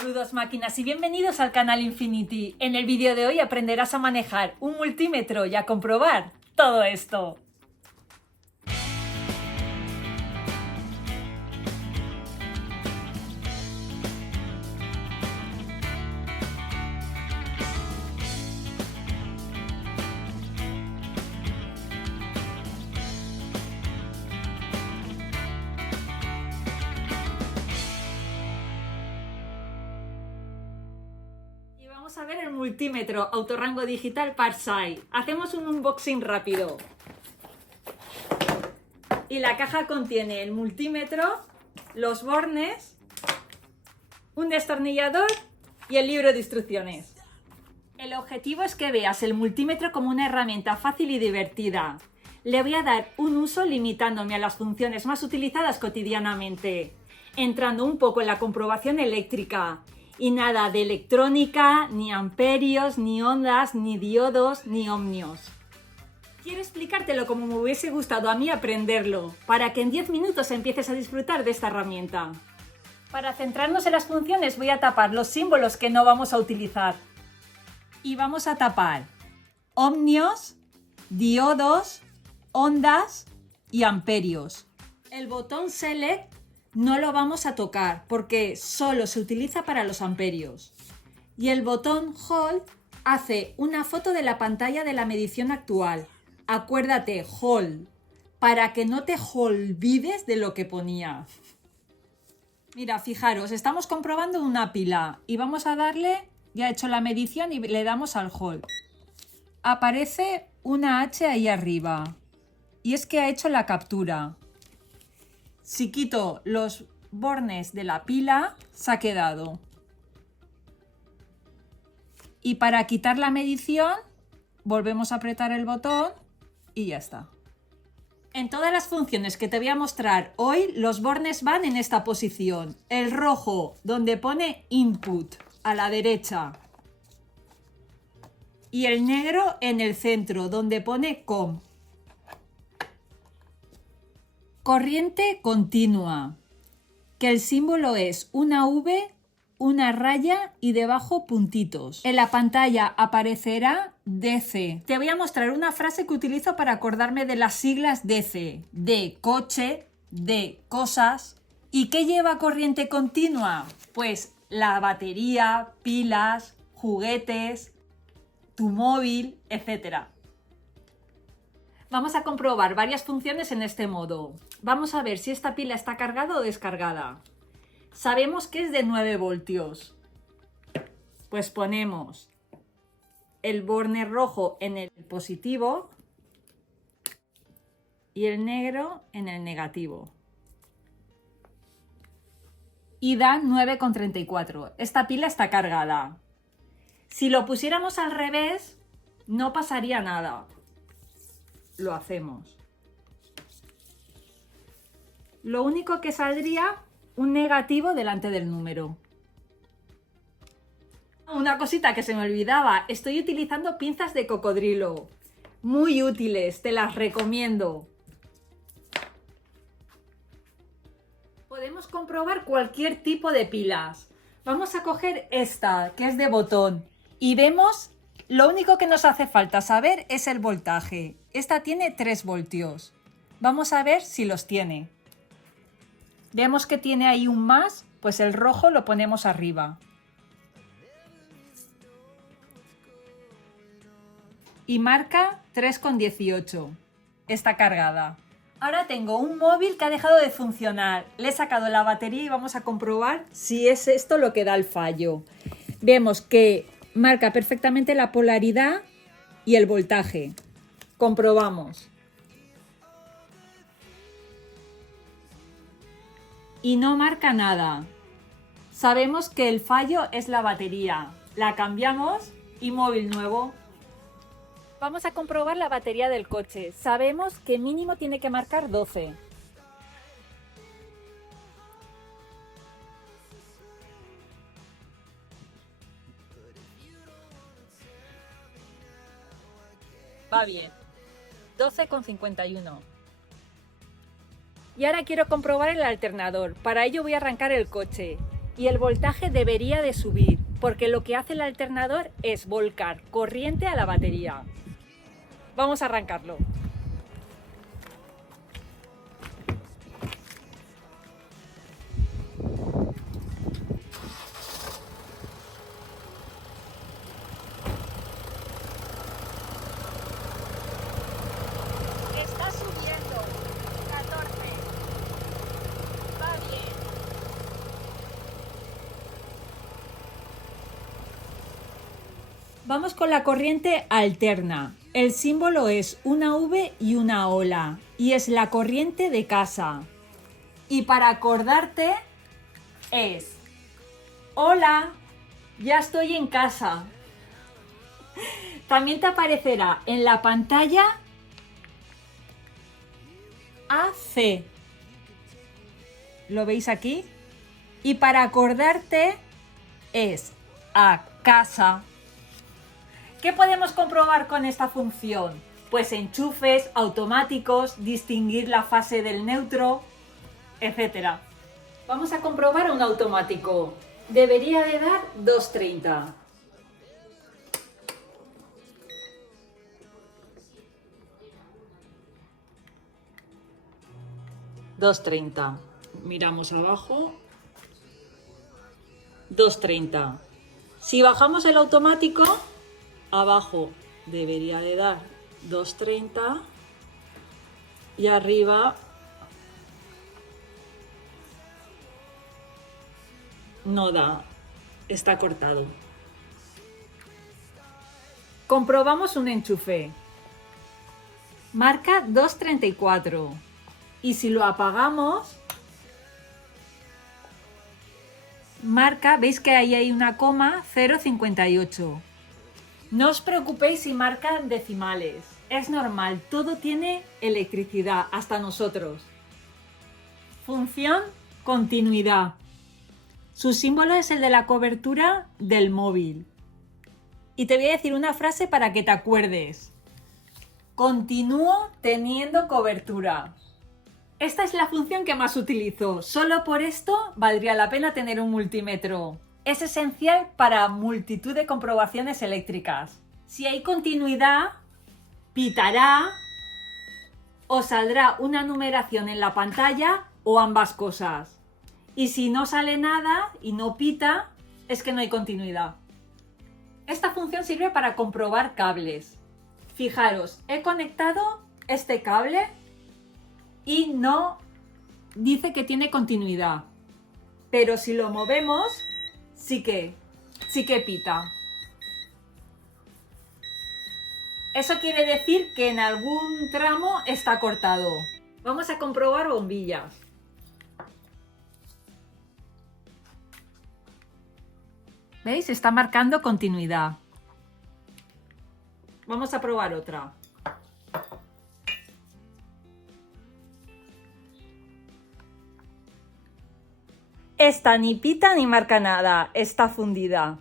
Saludos máquinas y bienvenidos al canal Infinity. En el vídeo de hoy aprenderás a manejar un multímetro y a comprobar todo esto. Vamos a ver el multímetro autorrango digital Parsai. Hacemos un unboxing rápido. Y la caja contiene el multímetro, los bornes, un destornillador y el libro de instrucciones. El objetivo es que veas el multímetro como una herramienta fácil y divertida. Le voy a dar un uso limitándome a las funciones más utilizadas cotidianamente, entrando un poco en la comprobación eléctrica. Y nada de electrónica, ni amperios, ni ondas, ni diodos, ni ohmios. Quiero explicártelo como me hubiese gustado a mí aprenderlo, para que en 10 minutos empieces a disfrutar de esta herramienta. Para centrarnos en las funciones voy a tapar los símbolos que no vamos a utilizar. Y vamos a tapar ohmios, diodos, ondas y amperios. El botón Select no lo vamos a tocar porque solo se utiliza para los amperios. Y el botón Hold hace una foto de la pantalla de la medición actual. Acuérdate, Hold, para que no te olvides de lo que ponía. Mira, fijaros, estamos comprobando una pila y vamos a darle, ya he hecho la medición y le damos al Hold. Aparece una H ahí arriba y es que ha hecho la captura. Si quito los bornes de la pila, se ha quedado. Y para quitar la medición, volvemos a apretar el botón y ya está. En todas las funciones que te voy a mostrar hoy, los bornes van en esta posición. El rojo, donde pone Input, a la derecha. Y el negro en el centro, donde pone COM. Corriente continua, que el símbolo es una V, una raya y debajo puntitos. En la pantalla aparecerá DC. Te voy a mostrar una frase que utilizo para acordarme de las siglas DC. De coche, de cosas. ¿Y qué lleva corriente continua? Pues la batería, pilas, juguetes, tu móvil, etc. Vamos a comprobar varias funciones en este modo. Vamos a ver si esta pila está cargada o descargada. Sabemos que es de 9 voltios. Pues ponemos el borne rojo en el positivo y el negro en el negativo. Y da 9,34. Esta pila está cargada. Si lo pusiéramos al revés, no pasaría nada. Lo hacemos. Lo único que saldría un negativo delante del número. Una cosita que se me olvidaba, estoy utilizando pinzas de cocodrilo. Muy útiles, te las recomiendo. Podemos comprobar cualquier tipo de pilas. Vamos a coger esta, que es de botón, y vemos. Lo único que nos hace falta saber es el voltaje. Esta tiene 3 voltios. Vamos a ver si los tiene. Vemos que tiene ahí un más, pues el rojo lo ponemos arriba. Y marca 3,18. Está cargada. Ahora tengo un móvil que ha dejado de funcionar. Le he sacado la batería y vamos a comprobar si es esto lo que da el fallo. Vemos que marca perfectamente la polaridad y el voltaje. Comprobamos. Y no marca nada. Sabemos que el fallo es la batería. La cambiamos y móvil nuevo. Vamos a comprobar la batería del coche. Sabemos que mínimo tiene que marcar 12. Va bien. 12,51. Y ahora quiero comprobar el alternador. Para ello voy a arrancar el coche. y el voltaje debería de subir, porque lo que hace el alternador es volcar corriente a la batería. Vamos a arrancarlo. Está subiendo. 14. Va bien. Vamos con la corriente alterna. El símbolo es una V y una ola, y es la corriente de casa. Y para acordarte es: hola, ya estoy en casa. También te aparecerá en la pantalla AC. ¿Lo veis aquí? Y para acordarte es a casa. ¿Qué podemos comprobar con esta función? Pues enchufes automáticos, distinguir la fase del neutro, etc. Vamos a comprobar un automático. Debería de dar 230. Miramos abajo. 230. Si bajamos el automático, abajo debería de dar 230 y arriba no da, está cortado. Comprobamos un enchufe. Marca 234 y si lo apagamos, marca, veis que ahí hay una coma, 0,58. No os preocupéis si marcan decimales, es normal, todo tiene electricidad, hasta nosotros. Función, continuidad. Su símbolo es el de la cobertura del móvil. Y te voy a decir una frase para que te acuerdes. Continúo teniendo cobertura. Esta es la función que más utilizo. Solo por esto valdría la pena tener un multímetro. Es esencial para multitud de comprobaciones eléctricas. Si hay continuidad, pitará o saldrá una numeración en la pantalla o ambas cosas. Y si no sale nada y no pita, es que no hay continuidad. Esta función sirve para comprobar cables. Fijaros, he conectado este cable y no dice que tiene continuidad. Pero si lo movemos, sí que pita. Eso quiere decir que en algún tramo está cortado. Vamos a comprobar bombillas. ¿Veis? Está marcando continuidad. Vamos a probar otra. Esta ni pita ni marca nada, está fundida.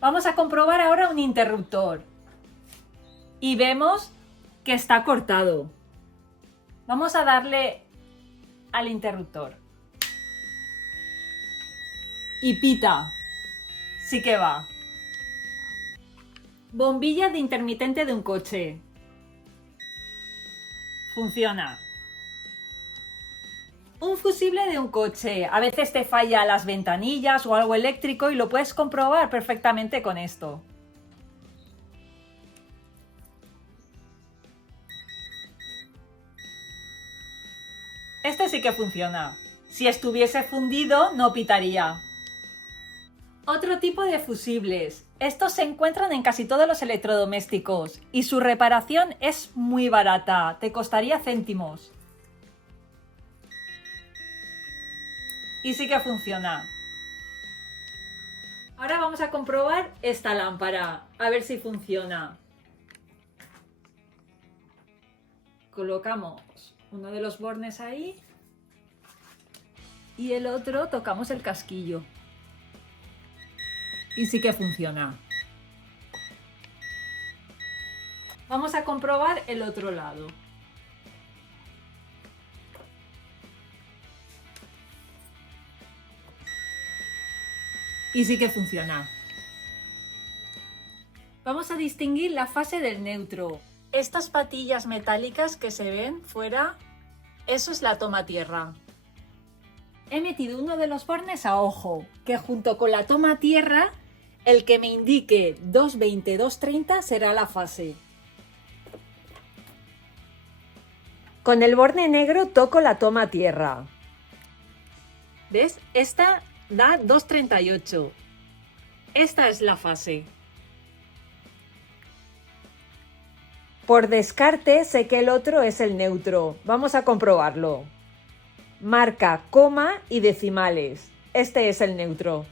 Vamos a comprobar ahora un interruptor. Y vemos que está cortado. Vamos a darle al interruptor. Y pita. Sí que va. Bombilla de intermitente de un coche. Funciona. Un fusible de un coche. A veces te falla las ventanillas o algo eléctrico y lo puedes comprobar perfectamente con esto. Este sí que funciona. Si estuviese fundido, no pitaría. Otro tipo de fusibles. Estos se encuentran en casi todos los electrodomésticos y su reparación es muy barata, te costaría céntimos. Y sí que funciona. Ahora vamos a comprobar esta lámpara, a ver si funciona. Colocamos uno de los bornes ahí y el otro tocamos el casquillo. Y sí que funciona. Vamos a comprobar el otro lado. y sí que funciona. Vamos a distinguir la fase del neutro. Estas patillas metálicas que se ven fuera, eso es la toma tierra. He metido uno de los bornes a ojo, que junto con la toma tierra, el que me indique 220, 230 será la fase. Con el borne negro toco la toma tierra. ¿Ves? Esta da 238. Esta es la fase. Por descarte sé que el otro es el neutro. Vamos a comprobarlo. Marca coma y decimales. Este es el neutro.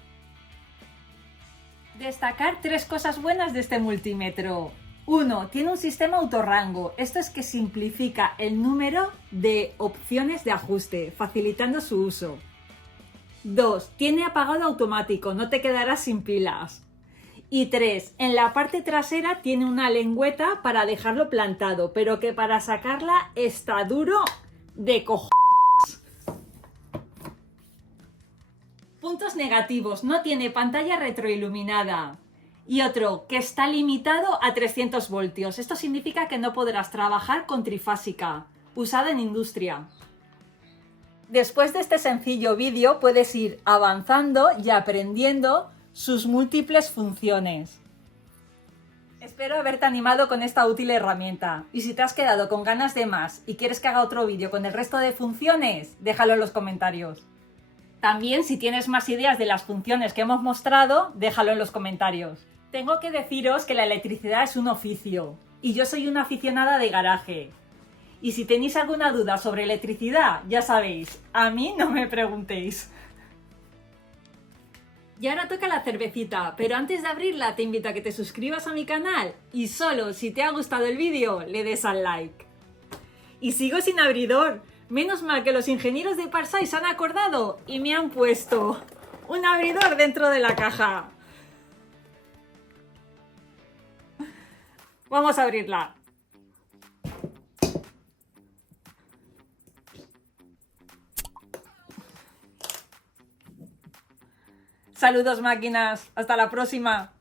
Destacar 3 cosas buenas de este multímetro. 1. Tiene un sistema autorrango. Esto es que simplifica el número de opciones de ajuste, facilitando su uso. 2. Tiene apagado automático, no te quedarás sin pilas. Y 3. En la parte trasera tiene una lengüeta para dejarlo plantado, pero que para sacarla está duro de cojones. Puntos negativos. No tiene pantalla retroiluminada. Y otro, que está limitado a 300 voltios. Esto significa que no podrás trabajar con trifásica, usada en industria. Después de este sencillo vídeo puedes ir avanzando y aprendiendo sus múltiples funciones. Espero haberte animado con esta útil herramienta. Y si te has quedado con ganas de más y quieres que haga otro vídeo con el resto de funciones, déjalo en los comentarios. También, si tienes más ideas de las funciones que hemos mostrado, déjalo en los comentarios. Tengo que deciros que la electricidad es un oficio y yo soy una aficionada de garaje. Y si tenéis alguna duda sobre electricidad, ya sabéis, a mí no me preguntéis. Y ahora toca la cervecita, pero antes de abrirla te invito a que te suscribas a mi canal y solo si te ha gustado el vídeo le des al like. Y sigo sin abridor. Menos mal que los ingenieros de Parsai se han acordado y me han puesto un abridor dentro de la caja. Vamos a abrirla. Saludos máquinas, hasta la próxima.